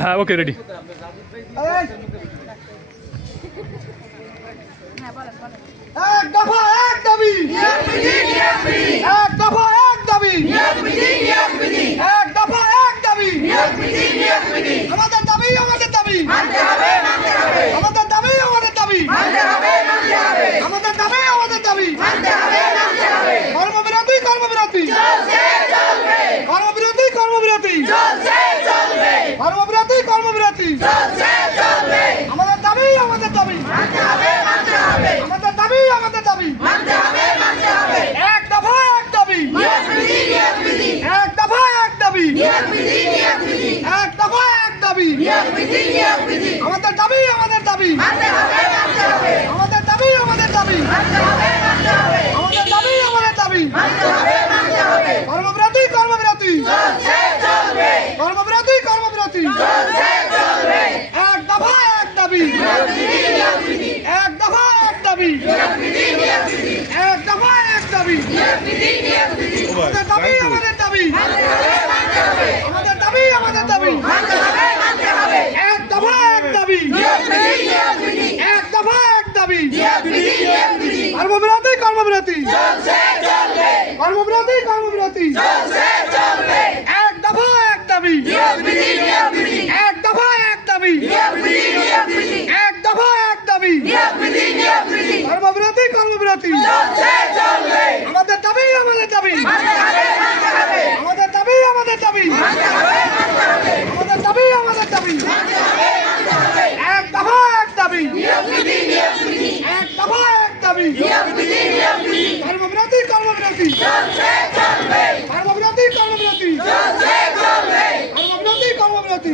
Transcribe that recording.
হ্যাঁ okay ready. এক দফা এক দাবি, এক দফা এক দাবি, এক দফা এক দাবি, আমাদের দাবি আমাদের দাবি, আমাদের দাবি আমাদের দাবি, আমাদের দাবি আমাদের দাবি, কর্মবিরতি কর্মবিরতি কর্মবিরতি কর্মবিরতি কর্মবিরতি কর্মবিরতি আমাদের দাবি আমাদের দাবি, আমাদের দাবি আমাদের দাবি, এক দফা এক দাবি, এক দফা এক দাবি, এক দফা এক দাবি, আমাদের দাবি আমাদের দাবি, আমাদের দাবি আমাদের দাবি, আমাদের দাবি আমাদের দাবি, কর্মবিরতি কর্মবিরতি কর্মবিরতি কর্মবিরতি এক দফা এক দাবি, এক দফা এক দাবি, এক দফা এক দাবি, আমাদের দাবি আমাদের দাবি, আমাদের দাবি আমাদের দাবি, এক দফা এক দাবি, এক দফা এক দাবি, কর্মবিরতি কর্মবিরতি কর্মবিরতি কর্মবিরতি এক দফা এক দাবি, এক দফা এক দাবি, এক দফা এক দাবি, কর্মবিরতি কর্মবিরতি আমাদের দাবি আমাদের দাবি, আমাদের দাবি আমাদের দাবি, আমাদের দাবি আমাদের দাবি, এক দফা এক দাবি, এক দফা এক দাবি, কর্মবিরতি কর্মবিরতি কর্মবিরতি কর্মবিরতি কর্মবিরতি কর্মবিরতি